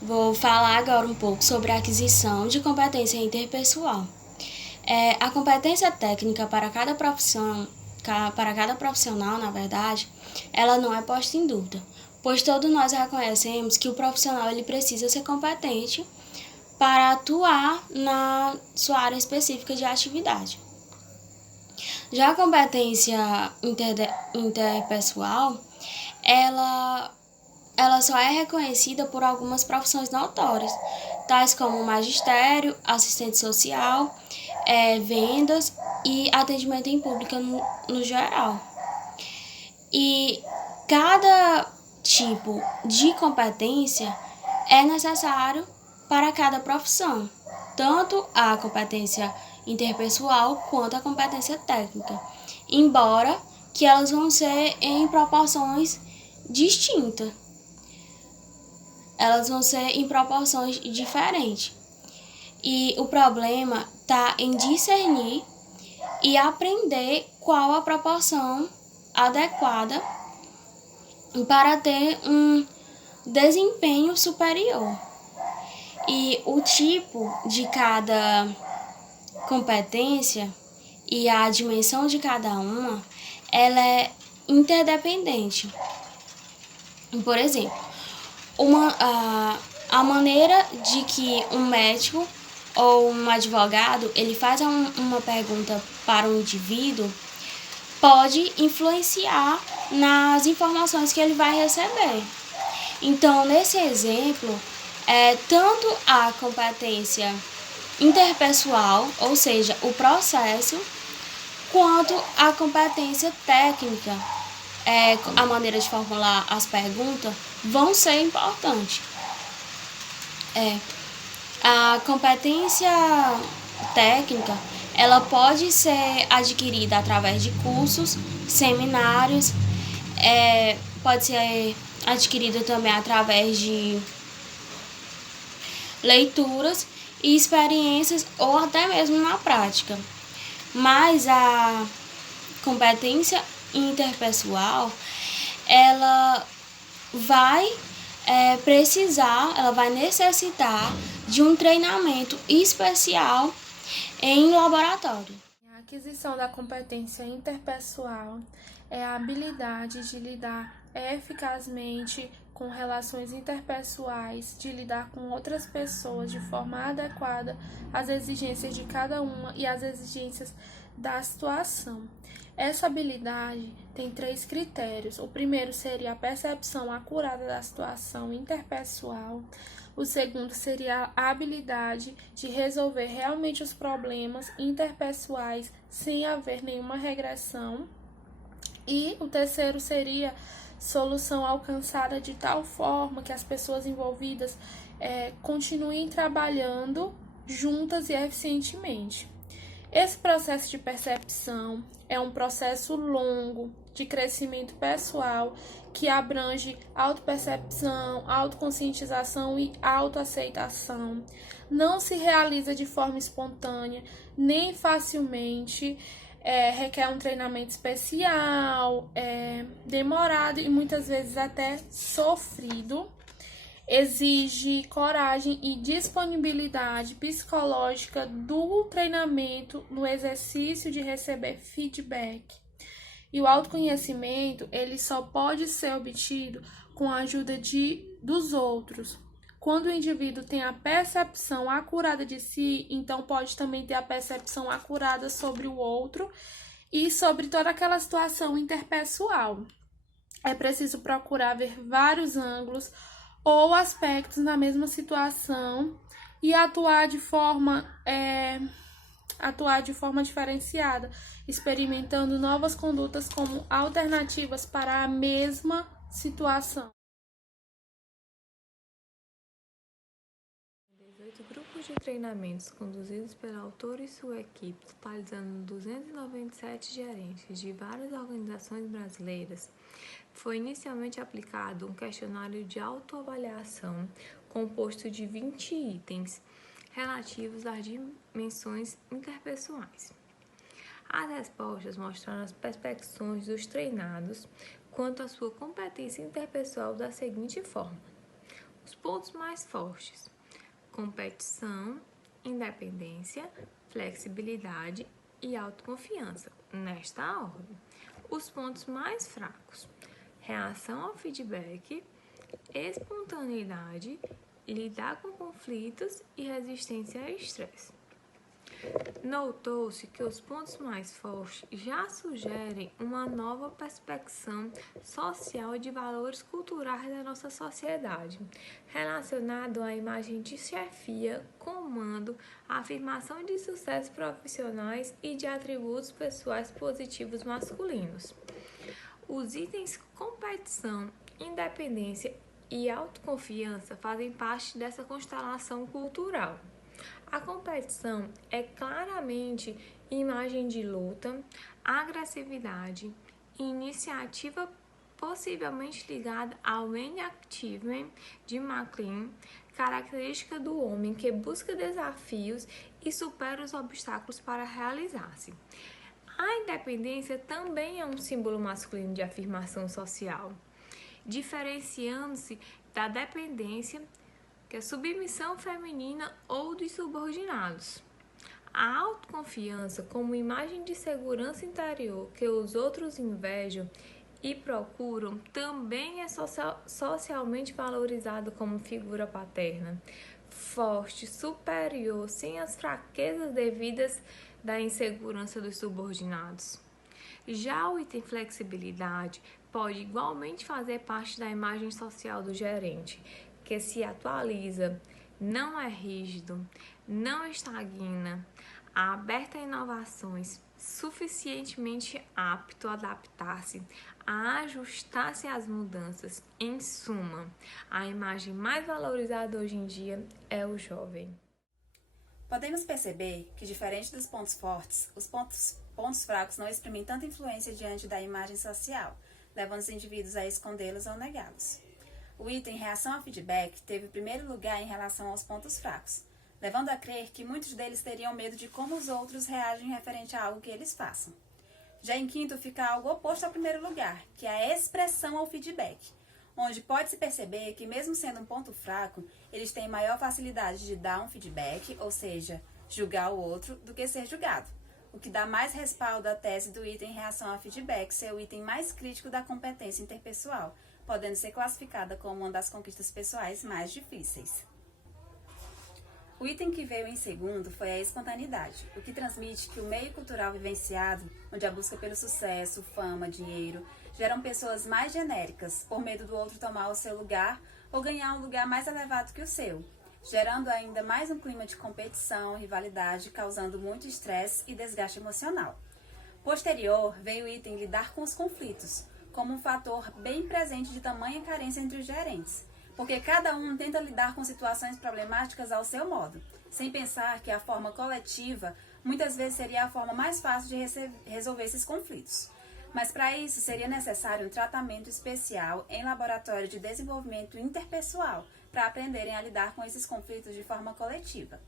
Vou falar agora um pouco sobre a aquisição de competência interpessoal. A competência técnica para cada profissional, na verdade, ela não é posta em dúvida, pois todos nós reconhecemos que o profissional ele precisa ser competente para atuar na sua área específica de atividade. Já a competência interpessoal, ela ela só é reconhecida por algumas profissões notórias, tais como magistério, assistente social, vendas e atendimento em público no geral. E cada tipo de competência é necessário para cada profissão, tanto a competência interpessoal quanto a competência técnica, embora que elas vão ser em proporções distintas. Elas vão ser em proporções diferentes. E o problema está em discernir e aprender qual a proporção adequada para ter um desempenho superior. E o tipo de cada competência e a dimensão de cada uma, ela é interdependente. Por exemplo, a maneira de que um médico ou um advogado ele faz uma pergunta para um indivíduo pode influenciar nas informações que ele vai receber. Então, nesse exemplo, tanto a competência interpessoal, ou seja, o processo, quanto a competência técnica, a maneira de formular as perguntas, vão ser importantes. A competência técnica, ela pode ser adquirida através de cursos, seminários, pode ser adquirida também através de leituras e experiências ou até mesmo na prática. Mas a competência interpessoal, ela vai ela vai necessitar de um treinamento especial em laboratório. A aquisição da competência interpessoal é a habilidade de lidar eficazmente com relações interpessoais, de lidar com outras pessoas de forma adequada às exigências de cada uma e às exigências da situação. Essa habilidade tem 3 critérios. O primeiro seria a percepção acurada da situação interpessoal. O segundo seria a habilidade de resolver realmente os problemas interpessoais sem haver nenhuma regressão. E o terceiro seria solução alcançada de tal forma que as pessoas envolvidas continuem trabalhando juntas e eficientemente. Esse processo de percepção é um processo longo de crescimento pessoal que abrange autopercepção, autoconscientização e autoaceitação. Não se realiza de forma espontânea, nem facilmente, requer um treinamento especial, demorado e muitas vezes até sofrido. Exige coragem e disponibilidade psicológica do treinamento no exercício de receber feedback. E o autoconhecimento, ele só pode ser obtido com a ajuda dos outros. Quando o indivíduo tem a percepção acurada de si, então pode também ter a percepção acurada sobre o outro e sobre toda aquela situação interpessoal. É preciso procurar ver vários ângulos ou aspectos na mesma situação e atuar de forma diferenciada, experimentando novas condutas como alternativas para a mesma situação. 18 grupos de treinamentos conduzidos pelo autor e sua equipe, totalizando 297 gerentes de várias organizações brasileiras, foi inicialmente aplicado um questionário de autoavaliação composto de 20 itens relativos às dimensões interpessoais. As respostas mostraram as percepções dos treinados quanto à sua competência interpessoal da seguinte forma: Os pontos mais fortes: competição, independência, flexibilidade e autoconfiança, nesta ordem. Os pontos mais fracos: reação ao feedback, espontaneidade, lidar com conflitos e resistência ao estresse. Notou-se que os pontos mais fortes já sugerem uma nova perspectiva social de valores culturais da nossa sociedade, relacionado à imagem de chefia, comando, afirmação de sucessos profissionais e de atributos pessoais positivos masculinos. Os itens competição, independência e autoconfiança fazem parte dessa constelação cultural. A competição é claramente imagem de luta, agressividade e iniciativa possivelmente ligada ao end achievement de McLean, característica do homem que busca desafios e supera os obstáculos para realizar-se. A independência também é um símbolo masculino de afirmação social, diferenciando-se da dependência, que é submissão feminina ou dos subordinados. A autoconfiança, como imagem de segurança interior que os outros invejam e procuram, também é socialmente valorizado como figura paterna, forte, superior, sem as fraquezas devidas da insegurança dos subordinados. Já o item flexibilidade pode igualmente fazer parte da imagem social do gerente, que se atualiza, não é rígido, não estagna, aberto a inovações, suficientemente apto a adaptar-se, a ajustar-se às mudanças. Em suma, a imagem mais valorizada hoje em dia é o jovem. Podemos perceber que, diferente dos pontos fortes, os pontos fracos não exprimem tanta influência diante da imagem social, levando os indivíduos a escondê-los ou negá-los. O item reação ao feedback teve primeiro lugar em relação aos pontos fracos, levando a crer que muitos deles teriam medo de como os outros reagem referente a algo que eles façam. Já em quinto fica algo oposto ao primeiro lugar, que é a expressão ao feedback, onde pode-se perceber que, mesmo sendo um ponto fraco, eles têm maior facilidade de dar um feedback, ou seja, julgar o outro, do que ser julgado, o que dá mais respaldo à tese do item reação ao feedback ser o item mais crítico da competência interpessoal, podendo ser classificada como uma das conquistas pessoais mais difíceis. O item que veio em segundo foi a espontaneidade, o que transmite que o meio cultural vivenciado, onde a busca pelo sucesso, fama, dinheiro, geram pessoas mais genéricas, por medo do outro tomar o seu lugar ou ganhar um lugar mais elevado que o seu, gerando ainda mais um clima de competição, rivalidade, causando muito estresse e desgaste emocional. Posterior, veio o item lidar com os conflitos, como um fator bem presente de tamanha carência entre os gerentes, porque cada um tenta lidar com situações problemáticas ao seu modo, sem pensar que a forma coletiva muitas vezes seria a forma mais fácil de resolver esses conflitos. Mas para isso seria necessário um tratamento especial em laboratório de desenvolvimento interpessoal para aprenderem a lidar com esses conflitos de forma coletiva.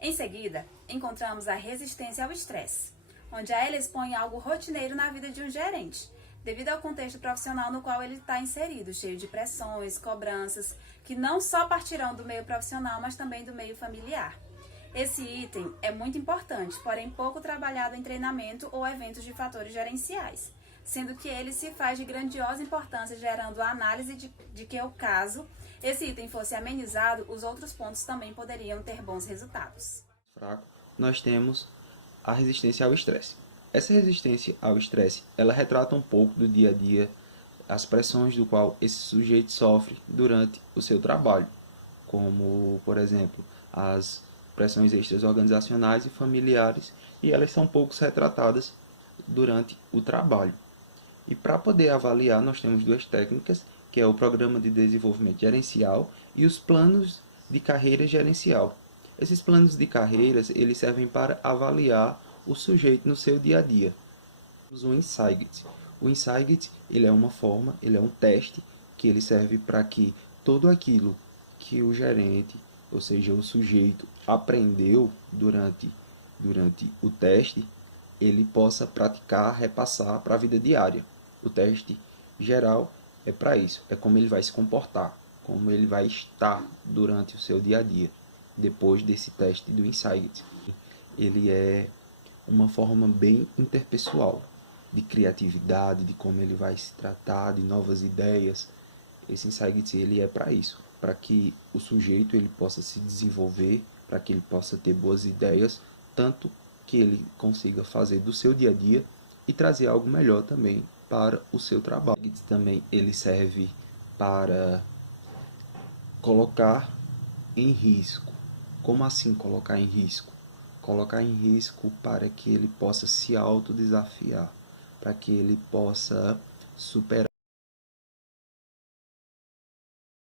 Em seguida, encontramos a resistência ao estresse, onde a ela expõe algo rotineiro na vida de um gerente, devido ao contexto profissional no qual ele está inserido, cheio de pressões, cobranças, que não só partirão do meio profissional, mas também do meio familiar. Esse item é muito importante, porém pouco trabalhado em treinamento ou eventos de fatores gerenciais, sendo que ele se faz de grandiosa importância, gerando a análise de que, o caso esse item fosse amenizado, os outros pontos também poderiam ter bons resultados. Fraco, nós temos a resistência ao estresse. Essa resistência ao estresse, ela retrata um pouco do dia a dia, as pressões do qual esse sujeito sofre durante o seu trabalho, como, por exemplo, as pressões extras organizacionais e familiares, e elas são poucos retratadas durante o trabalho. E para poder avaliar, nós temos duas técnicas, que é o Programa de Desenvolvimento Gerencial e os Planos de Carreira Gerencial. Esses planos de carreiras, eles servem para avaliar o sujeito no seu dia a dia. O Insight. O Insight, ele é uma forma, ele é um teste que ele serve para que tudo aquilo que o gerente, ou seja, o sujeito, aprendeu durante o teste, ele possa praticar, repassar para a vida diária. O teste geral é para isso, é como ele vai se comportar. como ele vai estar durante o seu dia a dia, depois desse teste do Insight. Ele é uma forma bem interpessoal, de criatividade, de como ele vai se tratar, de novas ideias. Esse Insight ele é para isso, para que o sujeito ele possa se desenvolver, para que ele possa ter boas ideias, tanto que ele consiga fazer do seu dia a dia e trazer algo melhor também para o seu trabalho. Também ele serve para colocar em risco. Como assim colocar em risco? Colocar em risco para que ele possa se autodesafiar, para que ele possa superar